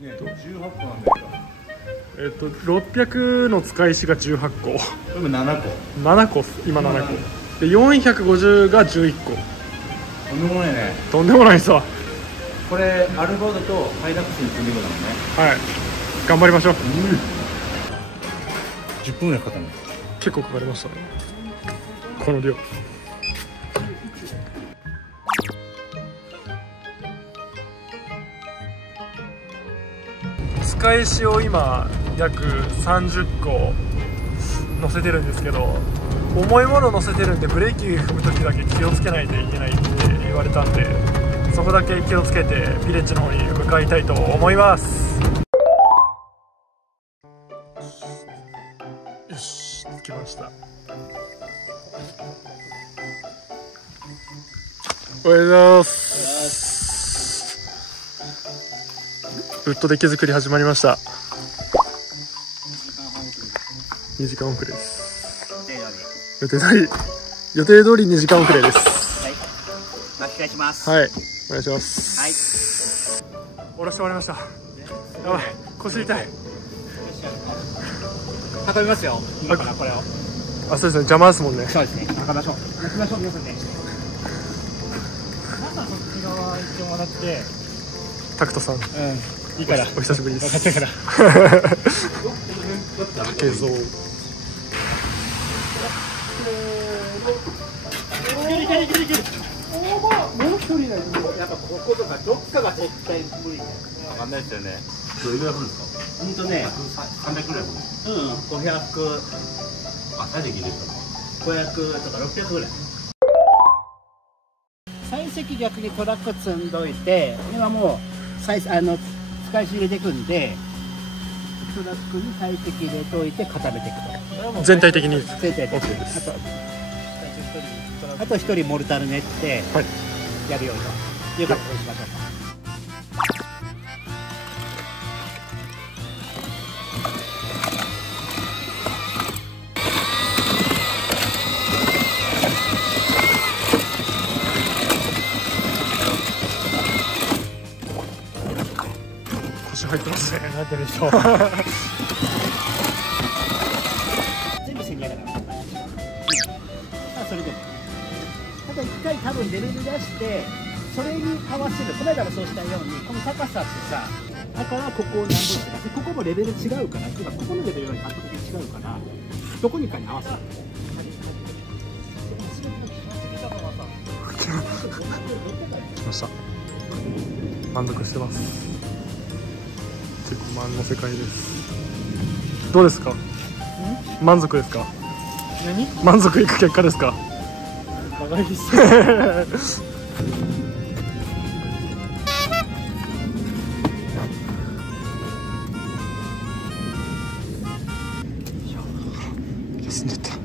18個なんだけど。600の使い石が18個。これも7個。7個、今7個。で、450が11個。とんでもないね。とんでもないさ。これ、アルバードとハイラックスに積んでいくのもね。はい。頑張りましょう。10分ぐらいかかったね。結構かかりましたね。この量。使い石を今約30個乗せてるんですけど、重いもの乗せてるんでブレーキ踏む時だけ気をつけないといけないって言われたんで、そこだけ気をつけてビレッジの方に向かいたいと思います。よし、着きました。おはようございます。ウッドデッキ作り始まりました。2時間遅れです。予定通り2時間遅れです。はい、巻き返します。はい、お願いします。はい、下ろして終わりました。やばい、腰痛い。運びますよ。今からこれを。あ、そうですね、邪魔ですもんね。そうですね。運びましょう。行きましょう、皆さんで。中そっち側一応洗って。タクトさん。いいから。お久しぶりです。分かったから。竹蔵。もう一人ないと、やっぱこことかどっかが絶対無理だよ。わかんないですよね。どれぐらい降るんですか。ね、300ぐらい降る。500。あ、最適でしたか。500とか600ぐらい。採石逆にトラック積んどいて、今もう使い石入れていくんで、トラックに採石入れといて固めていくと。全体的に。全体的 OK です。あと1人モルタル練ってやるようにという形にしましょうか。腰入ってますね。なってるでしょ。全部背にやらなかった。それでもただ一回多分レベル出してそれに合わせる、この間もそうしたようにこの高さってさ、だからここを何本してかで、ここもレベル違うから、今ここのレベルより圧倒的に違うから、どこにかに合わせる。来ました。満足してます。自己満の世界です。どうですか。満足ですか。何？満足いく結果ですか。長いです。休んでた。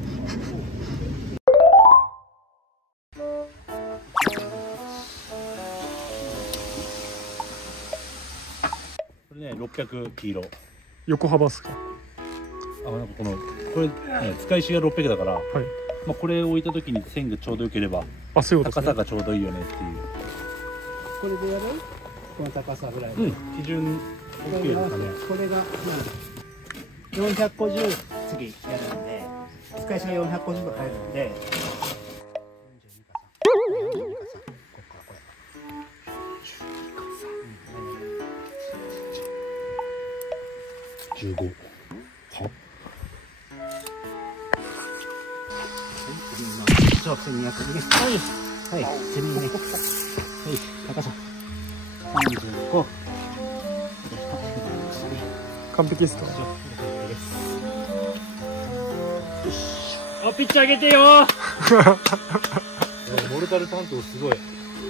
これね、600黄色。横幅ですか。あ、なんかこれ、使い石が600だから、はい。まあこれを置いた時に線がちょうど良ければ、あ、そういうことですね。高さがちょうどいいよねっていう。これでやる？この高さぐらい。基準 OK ですかね。これが450次やるんで、使い石が450度入るんで。15。は。そう、1200ね。はい、はい、1200ね。はい、高さ。35。完璧ですか。あ、ピッチ上げてよ。モルタル担当すごい。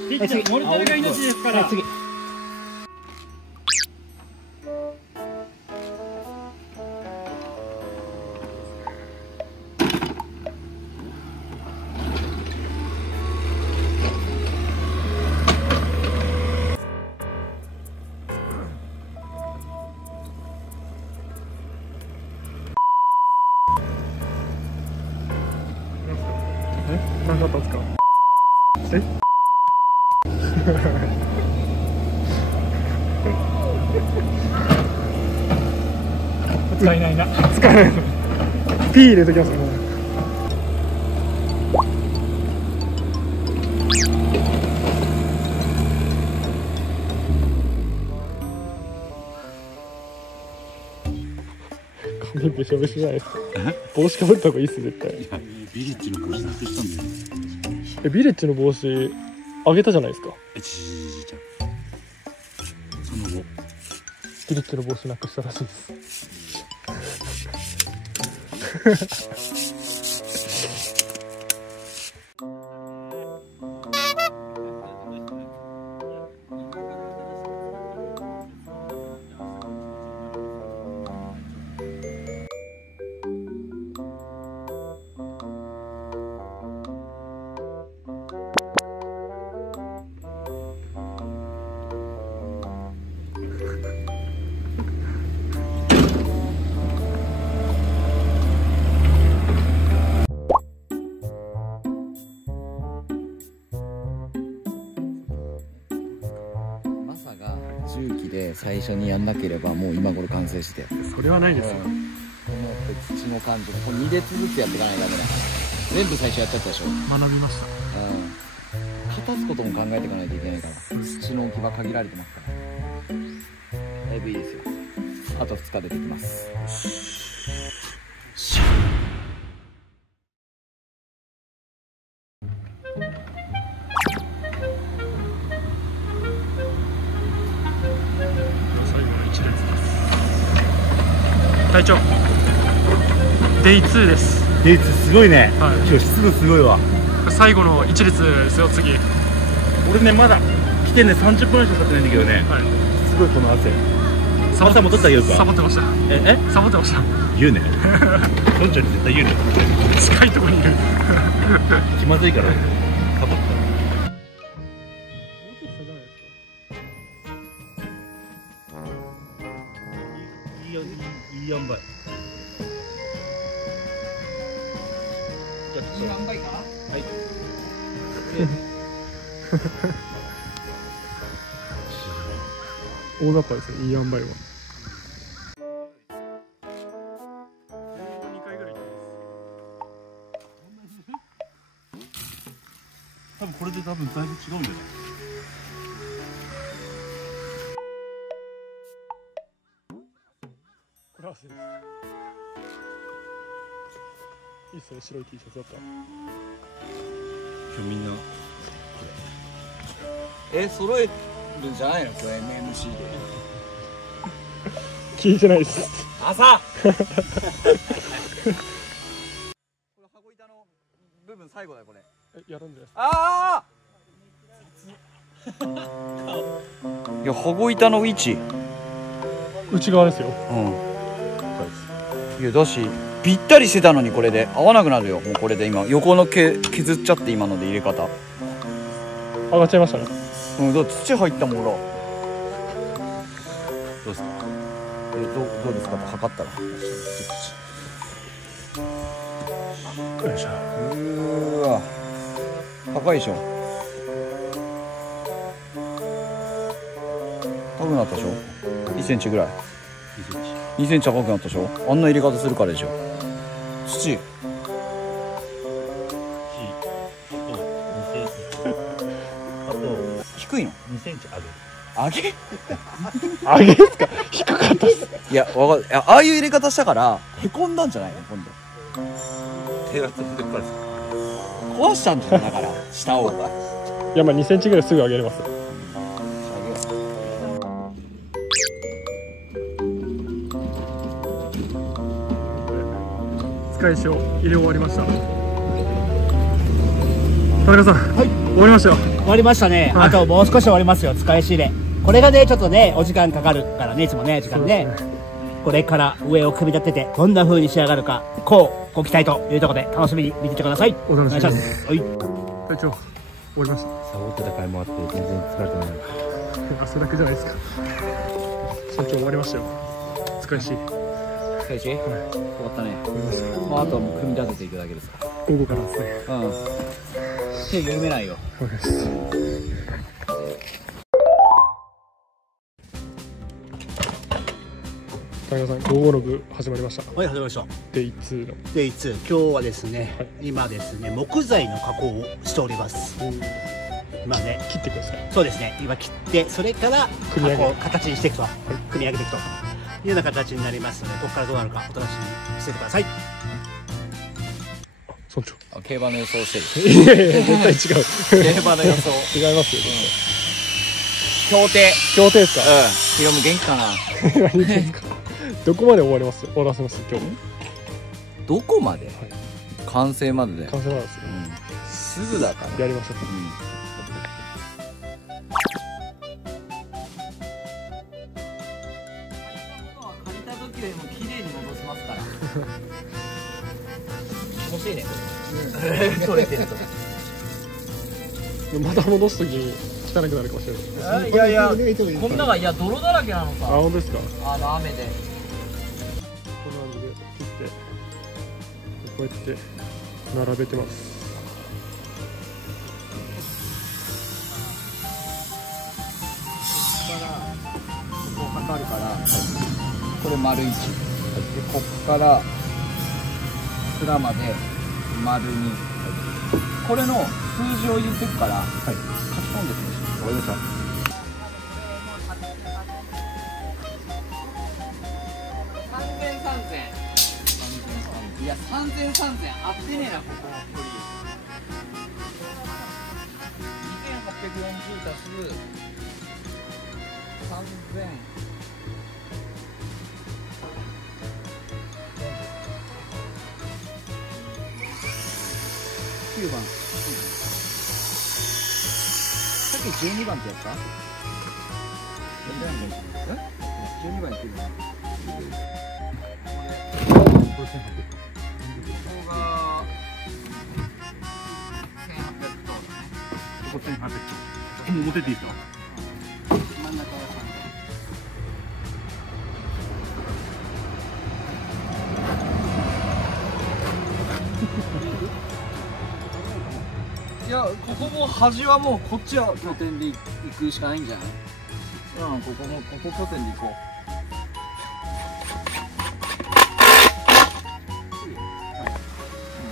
ピッチ、モルタルが命ですから。次。何だったんですか。え使えないな。使えない。ピー入れときますね。髪べしょべしょじゃないですか。帽子かぶった方がいいっす絶対。いやビレッジの帽子なくしたんだよ。ビレッジの帽子あげたじゃないですか。じゃその後ビレッジの帽子なくしたらしいです。重機で最初にやんなければもう今頃完成して、それはないですよ。この土の感じこれ2列ずつやっていかないとダメだから全部最初やっちゃったでしょ。学びました。片すことも考えていかないといけないから土の置き場限られてますからだいぶいいですよ。あと2日でできます。隊長、デイ2です。デイツすごいね、はい、今日湿度すごいわ。最後の1列ですよ。次俺ねまだ来てね30分しか経ってないんだけどね、はい、すごいこの汗。朝も取ってあげるか。サボってました。サボってました。言うね村長に絶対言うね。近いところにいる。気まずいからサボった。いい塩梅。じゃあいい塩梅か。はい。大雑把ですね。いい塩梅は。多分これでだいぶ違うんだよね。これ汗です。いいっすね、白い T シャツだった。今日みんな揃えるんじゃないのこれ MMC で。聞いてないです。朝これ羽子板の部分最後だよこれ。やるんじゃないですか。ああいや羽子板の位置内側ですよ。いやだしぴったりしてたのにこれで合わなくなるよ。もうこれで今横の削っちゃって今ので入れ方上がっちゃいましたね。だって土入ったもんほら。どうですか。どうですかって測ったらよいしょ。わ高いでしょ。高くなったでしょ。1センチぐらい2センチ高くなったでしょ。あんな入れ方するからでしょ。土低いの2センチ上げ上げですか。低かったです。いやわかる。ああいう入れ方したからへこんだんじゃないの今度。手がついてるからです。壊したんだよだから下を。いやまあ2センチぐらいすぐ上げれます。使い石を入れ終わりました。田中さん、はい、終わりましたよ。終わりましたね、はい、あともう少し終わりますよ。使い仕入れこれがねちょっとねお時間かかるからねいつもね時間ね。これから上を組み立ててどんな風に仕上がるかこうご期待というところで楽しみに見ててください。お楽しみに。お願いします。はい、隊長終わりました。サボってた甲斐もあって全然疲れてない。汗だくじゃないですか。社長終わりましたよ。使い石。使い石、はい、終わったね。終わりました。もうあとはもう組み立てていくだけですか。午後からですね。手緩めないよ。わかりました。田中さん、556始まりました。はい、始まりました。デイ2の。で、今日はですね、はい今ですね、木材の加工をしております。今ね、切ってください。そうですね、今切って、それから組み上げ加工、形にしていくと、組み上げていくというような形になりますので、ここからどうなるかお楽しみにしててください。村長。あ、競馬の予想してる。いやいや、絶対違う。競馬の予想。違いますよ。協定。協定ですか。ヒロム元気かな。何ですか。どこまで終わらせます今日。どこまで、完成までだよ。完成なんですよ。すぐだから。やりましょう。借りた時よりも綺麗に戻しますから。欲しいね。取れてると。また戻すときに汚くなるかもしれない。いやいや、こんながいや泥だらけなのあ、さ。本当ですか。雨で。こんな感じで切ってこうやって並べてます。こう測るから、これ丸1、でこっから裏まで丸2、これの数字を言ってくから、書き込んでくるでしょ。わかりました。いや、3000合ってねえな、ここ2840足す3000。9番。さっき12番ってやった？12番いってるよ。ここが1800等だね。ここ1800。もう持ってっていいですか？真ん中が3000。いや、ここも端はもうこっちは拠点で行くしかないんじゃない？うん、ここ拠点で行こう。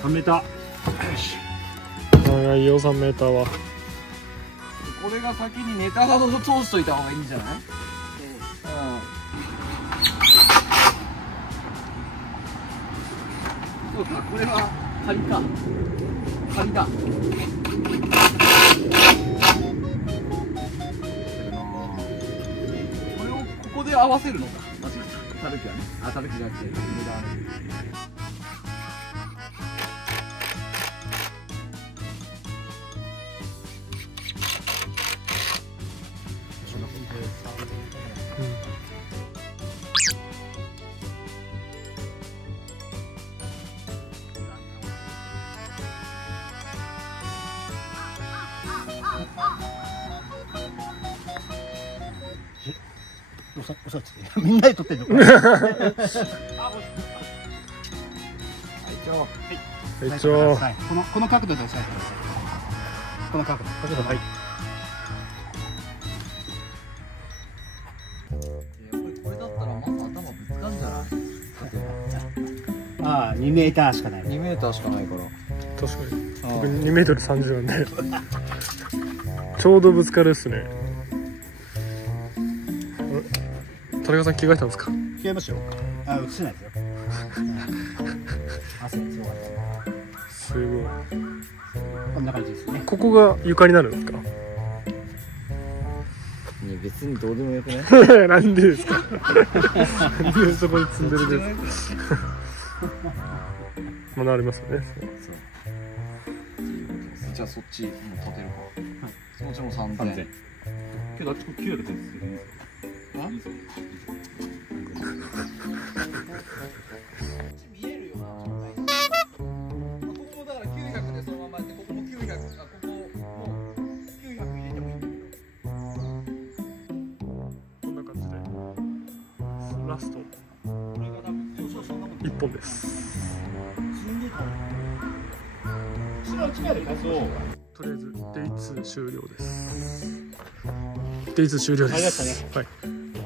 3メーター。よし。長いよ3メーターは。これが先にネタなどを通しといた方がいいんじゃない？そうか、これは仮か。仮だ。これをここで合わせるのか。間違えた。たるきはね。あ、たるきじゃなくて、梅田。おさちでみんなで撮ってんのか。はい一応この角度で押さえてください。この角度。はい。これだったらまず頭ぶつかんじゃない？ああ、2メーターしかない。 2メーターしかないから。確かに僕2メートル30なんでちょうどぶつかるっすね。田中さん着替えたんですか？着替えましょう。あ、映せないですよ。汗すごかった。すごい。こんな感じですね。ここが床になるんですか？別にどうでもよくない？なんでですか？なんでそこに積んでるんですか？まあなりますよね。じゃあそっちもう立てるか。そっちも3000。けどあっちも900点ですけどね。見えるよな状態。ここもだから900でそのままやって、ここも900、ここも900入れてもいいんだけど。こんな感じでラスト1本です。とりあえずデイ2終了です。デイ2終了です。ありましたね。はい。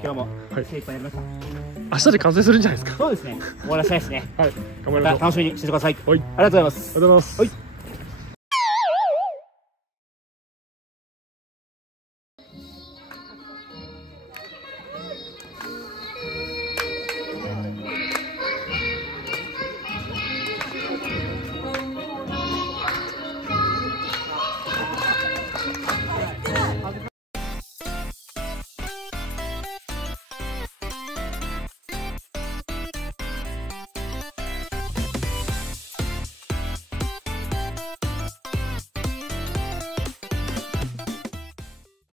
今今日もはい精一杯やりました。明日で完成するんじゃないですか。そうですね。終わらせたいですね。はい、頑張りましょう。また楽しみにしててください。はい、ありがとうございます。ありがとうございます。はい。